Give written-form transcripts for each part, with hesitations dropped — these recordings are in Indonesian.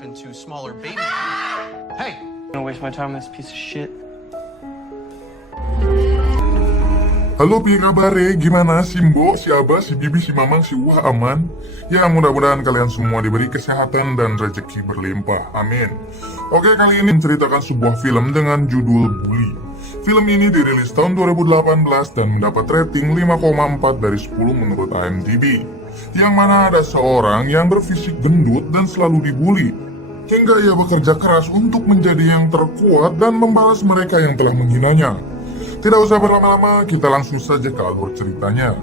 up into smaller baby. Hey! I'm gonna waste my time on this piece of shit. Halo, piye kabare? Gimana? Si Mbok, si Abah, si Bibi, si Mamang, si Wah aman? Ya, mudah-mudahan kalian semua diberi kesehatan dan rezeki berlimpah. Amin. Oke, kali ini menceritakan sebuah film dengan judul Bully. Film ini dirilis tahun 2018 dan mendapat rating 5,4 dari 10 menurut IMDb. Yang mana ada seorang yang berfisik gendut dan selalu dibully. Hingga ia bekerja keras untuk menjadi yang terkuat dan membalas mereka yang telah menghinanya. Tidak usah berlama-lama, kita langsung saja ke alur ceritanya.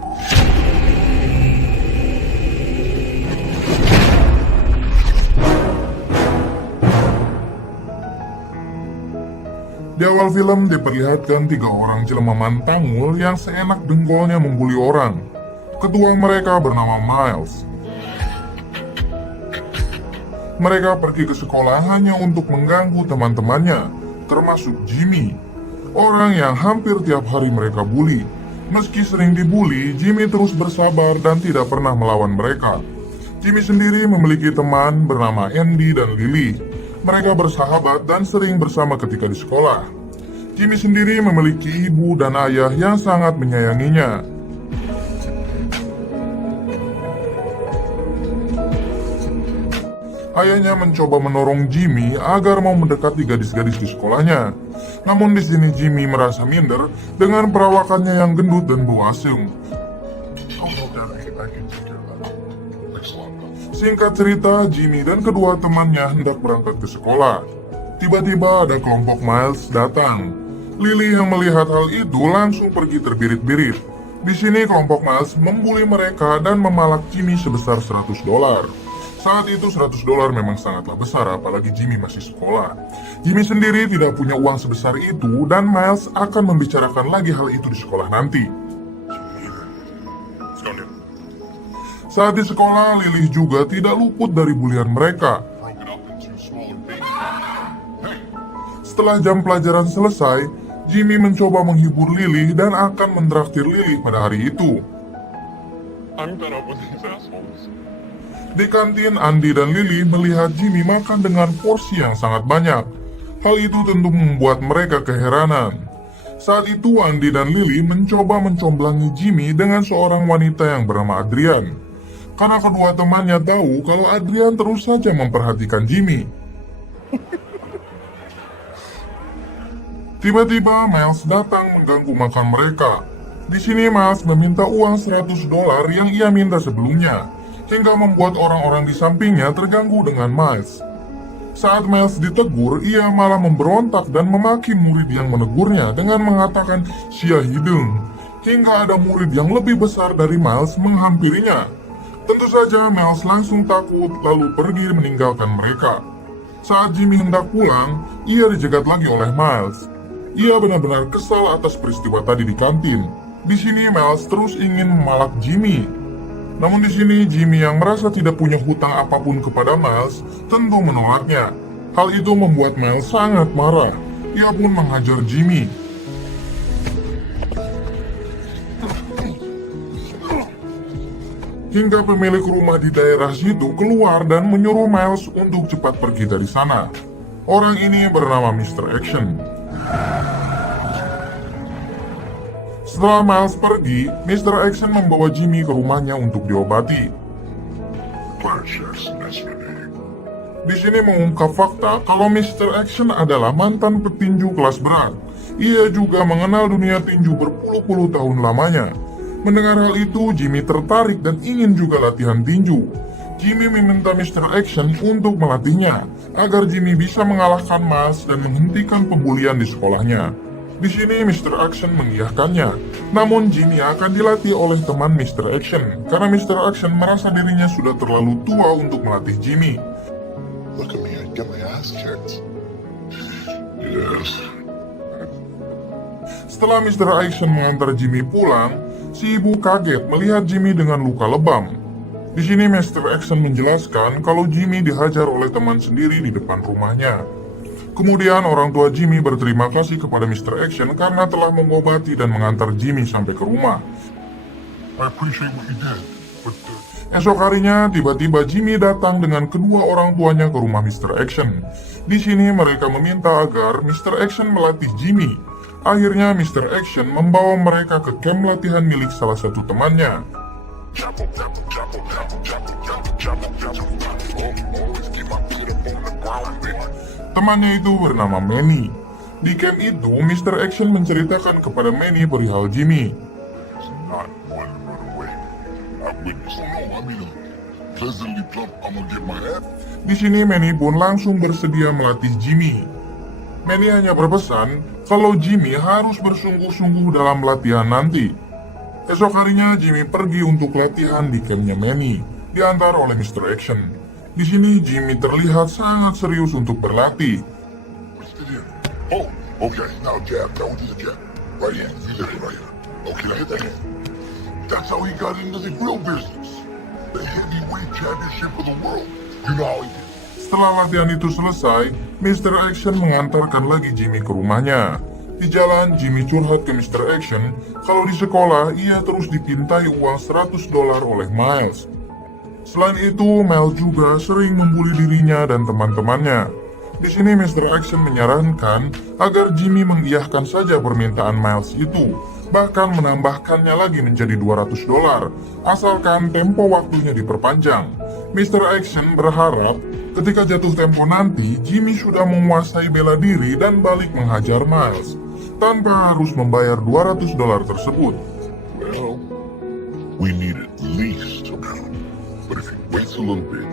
Di awal film diperlihatkan 3 orang jelema mantangul yang seenak dengkolnya membuli orang. Kedua mereka bernama Miles. Mereka pergi ke sekolah hanya untuk mengganggu teman-temannya, termasuk Jimmy, orang yang hampir tiap hari mereka bully. Meski sering dibully, Jimmy terus bersabar dan tidak pernah melawan mereka. Jimmy sendiri memiliki teman bernama Andy dan Lily. Mereka bersahabat dan sering bersama ketika di sekolah. Jimmy sendiri memiliki ibu dan ayah yang sangat menyayanginya. Ayahnya mencoba mendorong Jimmy agar mau mendekati gadis-gadis di sekolahnya. Namun di sini Jimmy merasa minder dengan perawakannya yang gendut dan bau asem. Singkat cerita, Jimmy dan kedua temannya hendak berangkat ke sekolah. Tiba-tiba ada kelompok Miles datang. Lily yang melihat hal itu langsung pergi terbirit-birit. Di sini kelompok Miles membuli mereka dan memalak Jimmy sebesar $100. Saat itu $100 memang sangatlah besar, apalagi Jimmy masih sekolah. Jimmy sendiri tidak punya uang sebesar itu dan Miles akan membicarakan lagi hal itu di sekolah nanti. Saat di sekolah, Lily juga tidak luput dari bulian mereka. Setelah jam pelajaran selesai, Jimmy mencoba menghibur Lily dan akan mendraktir Lily pada hari itu. Di kantin, Andy dan Lily melihat Jimmy makan dengan porsi yang sangat banyak. Hal itu tentu membuat mereka keheranan. Saat itu Andy dan Lily mencoba mencomblangi Jimmy dengan seorang wanita yang bernama Adrian. Karena kedua temannya tahu kalau Adrian terus saja memperhatikan Jimmy. Tiba-tiba Miles datang mengganggu makan mereka. Di sini Miles meminta uang $100 yang ia minta sebelumnya, hingga membuat orang-orang di sampingnya terganggu dengan Miles. Saat Miles ditegur, ia malah memberontak dan memaki murid yang menegurnya dengan mengatakan "sia hidung", hingga ada murid yang lebih besar dari Miles menghampirinya. Tentu saja Miles langsung takut lalu pergi meninggalkan mereka. Saat Jimmy hendak pulang, ia dijegat lagi oleh Miles. Ia benar-benar kesal atas peristiwa tadi di kantin. Di sini Miles terus ingin memalak Jimmy. Namun di sini Jimmy yang merasa tidak punya hutang apapun kepada Miles tentu menolaknya. Hal itu membuat Miles sangat marah. Ia pun menghajar Jimmy. Hingga pemilik rumah di daerah situ keluar dan menyuruh Miles untuk cepat pergi dari sana. Orang ini bernama Mr. Action. Setelah Miles pergi, Mr. Action membawa Jimmy ke rumahnya untuk diobati. Di sini mengungkap fakta kalau Mr. Action adalah mantan petinju kelas berat. Ia juga mengenal dunia tinju berpuluh-puluh tahun lamanya. Mendengar hal itu, Jimmy tertarik dan ingin juga latihan tinju. Jimmy meminta Mr. Action untuk melatihnya, agar Jimmy bisa mengalahkan Miles dan menghentikan pembulian di sekolahnya. Di sini Mr. Action mengiyakannya, namun Jimmy akan dilatih oleh teman Mr. Action, karena Mr. Action merasa dirinya sudah terlalu tua untuk melatih Jimmy. Look at me, I get my ass kicked. Yes. Setelah Mr. Action mengantar Jimmy pulang, si ibu kaget melihat Jimmy dengan luka lebam. Di sini Mr. Action menjelaskan kalau Jimmy dihajar oleh teman sendiri di depan rumahnya. Kemudian orang tua Jimmy berterima kasih kepada Mr. Action karena telah mengobati dan mengantar Jimmy sampai ke rumah. I appreciate what you did, but Esok harinya, tiba-tiba Jimmy datang dengan kedua orang tuanya ke rumah Mr. Action. Di sini mereka meminta agar Mr. Action melatih Jimmy. Akhirnya Mr. Action membawa mereka ke camp latihan milik salah satu temannya. Temannya itu bernama Manny. Di camp itu, Mr. Action menceritakan kepada Manny perihal Jimmy. Di sini Manny pun langsung bersedia melatih Jimmy. Manny hanya berpesan kalau Jimmy harus bersungguh-sungguh dalam latihan nanti. Esok harinya Jimmy pergi untuk latihan di campnya Manny, diantar oleh Mr. Action. Di sini Jimmy terlihat sangat serius untuk berlatih. Oh, okay. Now jab. Now do the jab. Right hand. You hit it right here. Okay, now hit that hand. That's how he got into the grill business. The heavyweight championship of the world. You know how he did. Setelah latihan itu selesai, Mr. Action mengantarkan lagi Jimmy ke rumahnya. Di jalan, Jimmy curhat ke Mr. Action kalau di sekolah ia terus dipintai uang $100 oleh Miles. Selain itu, Miles juga sering membuli dirinya dan teman-temannya. Di sini Mr. Action menyarankan agar Jimmy mengiyahkan saja permintaan Miles itu, bahkan menambahkannya lagi menjadi $200, asalkan tempo waktunya diperpanjang. Mr. Action berharap ketika jatuh tempo nanti, Jimmy sudah menguasai bela diri dan balik menghajar Miles, tanpa harus membayar $200 tersebut. Well, we need at least a pound. But if he waits a little bit,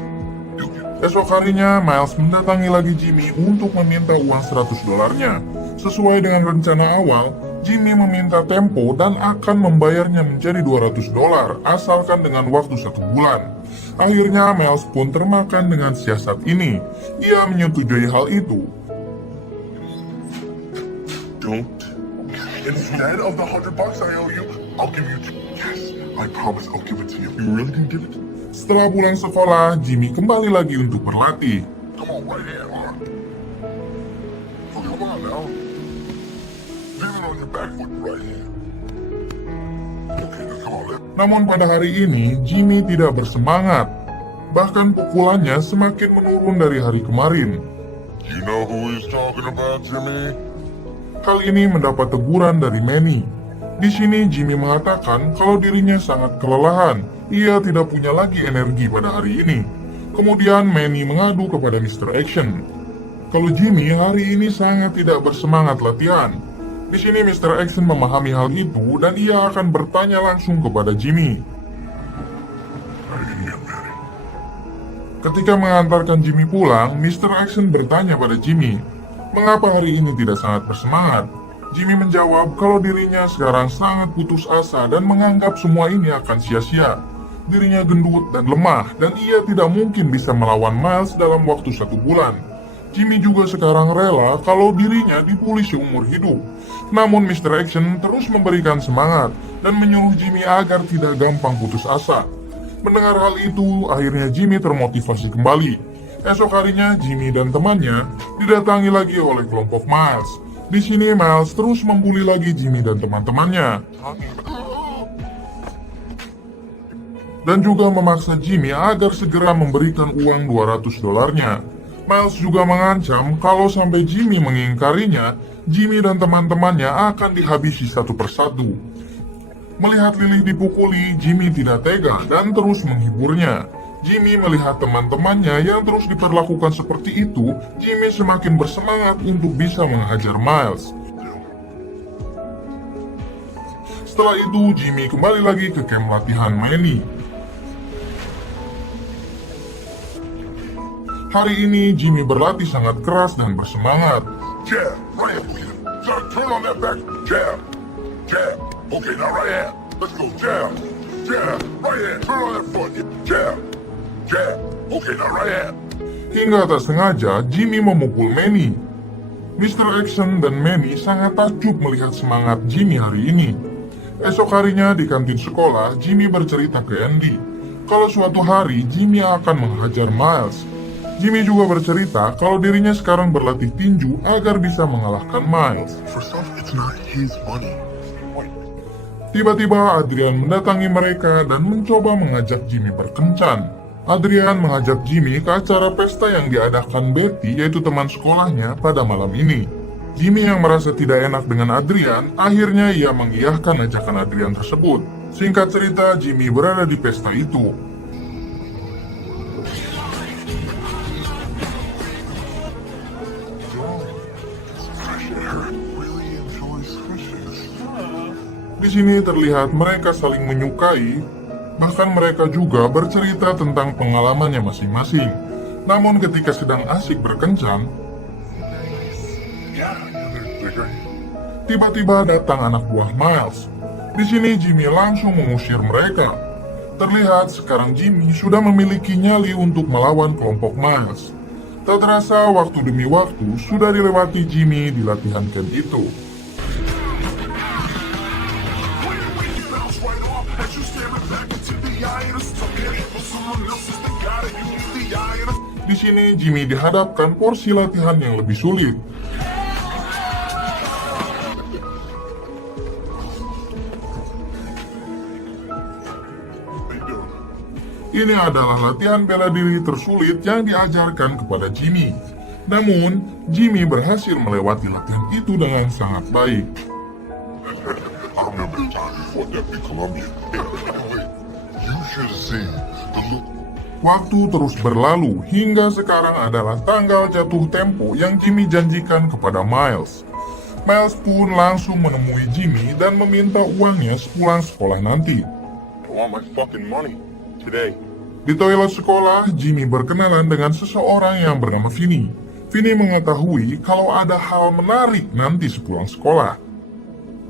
you'll get. Esok harinya, Miles mendatangi lagi Jimmy untuk meminta uang $100-nya. Sesuai dengan rencana awal, Jimmy meminta tempo dan akan membayarnya menjadi $200, asalkan dengan waktu 1 bulan. Akhirnya, Miles pun termakan dengan siasat ini. Ia menyetujui hal itu. Don't. Instead of the $100 I owe you, I'll give you. Yes, I promise I'll give it to you. You really can give it? Setelah pulang sekolah, Jimmy kembali lagi untuk berlatih. Come on, right hand, arm. Okay, come on now. Leave it on your back foot, right hand. Okay, now come on, left. Namun pada hari ini, Jimmy tidak bersemangat. Bahkan pukulannya semakin menurun dari hari kemarin. You know who he's talking about, Jimmy? Hal ini mendapat teguran dari Manny. Di sini Jimmy mengatakan kalau dirinya sangat kelelahan. Ia tidak punya lagi energi pada hari ini. Kemudian Manny mengadu kepada Mr. Action kalau Jimmy hari ini sangat tidak bersemangat latihan. Di sini Mr. Action memahami hal itu dan ia akan bertanya langsung kepada Jimmy. Ketika mengantarkan Jimmy pulang, Mr. Action bertanya pada Jimmy, mengapa hari ini tidak sangat bersemangat? Jimmy menjawab kalau dirinya sekarang sangat putus asa dan menganggap semua ini akan sia-sia. Dirinya gendut dan lemah dan ia tidak mungkin bisa melawan Miles dalam waktu 1 bulan. Jimmy juga sekarang rela kalau dirinya dipuli seumur hidup. Namun Mr. Action terus memberikan semangat dan menyuruh Jimmy agar tidak gampang putus asa. Mendengar hal itu, akhirnya Jimmy termotivasi kembali. Esok harinya, Jimmy dan temannya didatangi lagi oleh kelompok Miles. Di sini Miles terus membuli lagi Jimmy dan teman-temannya. Dan juga memaksa Jimmy agar segera memberikan uang $200-nya. Miles juga mengancam kalau sampai Jimmy mengingkarinya, Jimmy dan teman-temannya akan dihabisi satu persatu. Melihat Lily dipukuli, Jimmy tidak tega dan terus menghiburnya. Jimmy melihat teman-temannya yang terus diperlakukan seperti itu, Jimmy semakin bersemangat untuk bisa menghajar Miles. Setelah itu, Jimmy kembali lagi ke camp latihan Manny. Hari ini Jimmy berlatih sangat keras dan bersemangat. Jab, right hand. Turn on that back. Jab, jab. Okay, now right hand. Let's go. Jab, jab. Right hand. Turn on that foot. Jab, jab. Okay, now right hand. Hingga tak sengaja Jimmy memukul Manny. Mr. Action dan Manny sangat takjub melihat semangat Jimmy hari ini. Esok harinya di kantin sekolah, Jimmy bercerita ke Andy kalau suatu hari Jimmy akan menghajar Miles. Jimmy juga bercerita kalau dirinya sekarang berlatih tinju agar bisa mengalahkan Miles. First off, it's not his money. Tiba-tiba Adrian mendatangi mereka dan mencoba mengajak Jimmy berkencan. Adrian mengajak Jimmy ke acara pesta yang diadakan Betty, yaitu teman sekolahnya, pada malam ini. Jimmy yang merasa tidak enak dengan Adrian, akhirnya ia mengiyahkan ajakan Adrian tersebut. Singkat cerita, Jimmy berada di pesta itu. Di sini terlihat mereka saling menyukai, bahkan mereka juga bercerita tentang pengalamannya masing-masing. Namun ketika sedang asik berkencan, tiba-tiba datang anak buah Miles. Di sini Jimmy langsung mengusir mereka. Terlihat sekarang Jimmy sudah memiliki nyali untuk melawan kelompok Miles. Tak terasa waktu demi waktu sudah dilewati Jimmy di latihan camp itu. Di sini Jimmy dihadapkan porsi latihan yang lebih sulit. Ini adalah latihan bela diri tersulit yang diajarkan kepada Jimmy. Namun, Jimmy berhasil melewati latihan itu dengan sangat baik. I remember the time you fought that big Colombian. Wait, you should have seen the look. Waktu terus berlalu hingga sekarang adalah tanggal jatuh tempo yang Jimmy janjikan kepada Miles. Miles pun langsung menemui Jimmy dan meminta uangnya sepulang sekolah nanti. I want my fucking money today. Di toilet sekolah, Jimmy berkenalan dengan seseorang yang bernama Vinny. Vinny mengetahui kalau ada hal menarik nanti sepulang sekolah.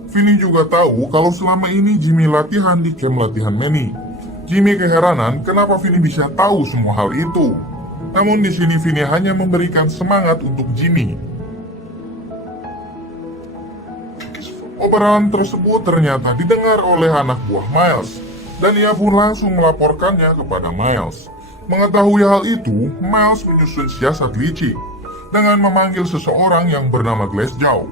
Vinny juga tahu kalau selama ini Jimmy latihan di camp latihan Manny. Jimmy keheranan kenapa Vinny bisa tahu semua hal itu. Namun di sini Vinny hanya memberikan semangat untuk Jimmy. Obrolan tersebut ternyata didengar oleh anak buah Miles, dan ia pun langsung melaporkannya kepada Miles. Mengetahui hal itu, Miles menyusun siasat licik dengan memanggil seseorang yang bernama Glassjaw.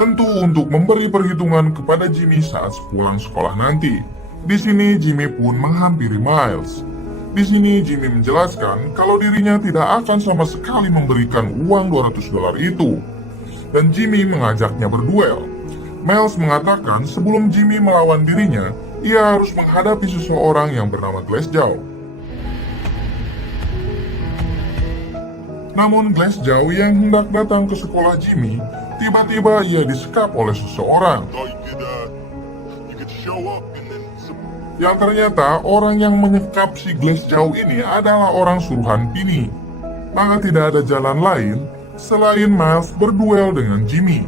Tentu untuk memberi perhitungan kepada Jimmy saat pulang sekolah nanti. Di sini Jimmy pun menghampiri Miles. Di sini Jimmy menjelaskan kalau dirinya tidak akan sama sekali memberikan uang $200 itu. Dan Jimmy mengajaknya berduel. Miles mengatakan sebelum Jimmy melawan dirinya, ia harus menghadapi seseorang yang bernama Glassjaw. Namun Glassjaw yang hendak datang ke sekolah Jimmy, tiba-tiba ia disekap oleh seseorang. You could show up and then Yang ternyata orang yang menyekap si Glassjaw ini adalah orang suruhan Vinny. Maka tidak ada jalan lain selain Miles berduel dengan Jimmy.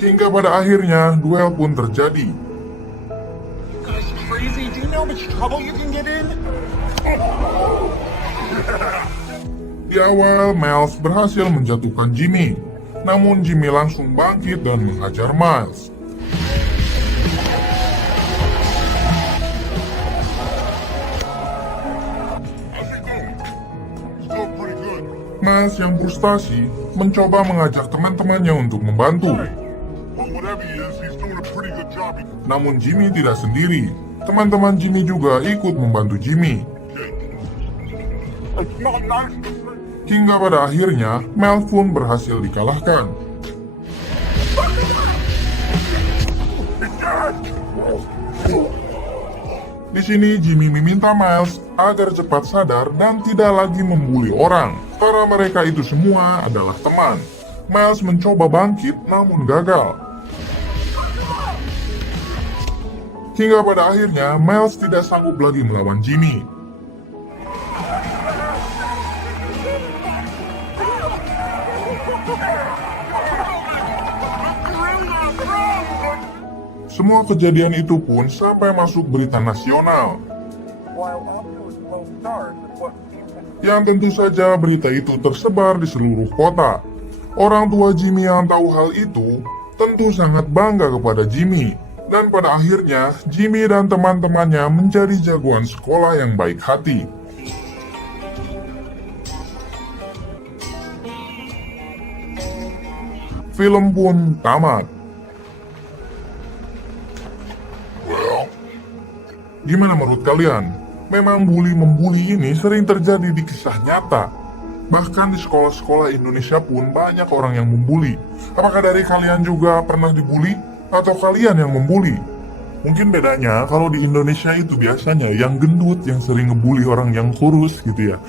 Hingga pada akhirnya duel pun terjadi. Guys, crazy. Do you know how much trouble you can get in? Di awal Miles berhasil menjatuhkan Jimmy. Namun Jimmy langsung bangkit dan menghajar Miles. Miles yang frustasi mencoba mengajak teman-temannya untuk membantu. But whatever he is, he's doing a pretty good job. Namun Jimmy tidak sendiri. Teman-teman Jimmy juga ikut membantu Jimmy. It's not nice to say. Hingga pada akhirnya Miles pun berhasil dikalahkan. Di sini Jimmy meminta Miles agar cepat sadar dan tidak lagi membuli orang, karena mereka itu semua adalah teman. Miles mencoba bangkit namun gagal. Hingga pada akhirnya Miles tidak sanggup lagi melawan Jimmy. Semua kejadian itu pun sampai masuk berita nasional. Yang tentu saja berita itu tersebar di seluruh kota. Orang tua Jimmy yang tahu hal itu tentu sangat bangga kepada Jimmy. Dan pada akhirnya Jimmy dan teman-temannya menjadi jagoan sekolah yang baik hati. Film pun tamat. Well, Gimana menurut kalian? Memang bully-membuli ini sering terjadi di kisah nyata. Bahkan di sekolah-sekolah Indonesia pun banyak orang yang membuli. Apakah dari kalian juga pernah dibully? Atau kalian yang membuli? Mungkin bedanya kalau di Indonesia itu biasanya yang gendut yang sering ngebully orang yang kurus gitu ya.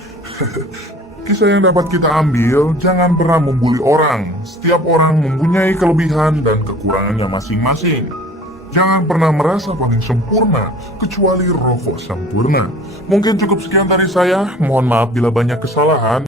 Kisah yang dapat kita ambil, jangan pernah membuli orang. Setiap orang mempunyai kelebihan dan kekurangannya masing-masing. Jangan pernah merasa paling sempurna, kecuali rokok sempurna. Mungkin cukup sekian dari saya. Mohon maaf bila banyak kesalahan.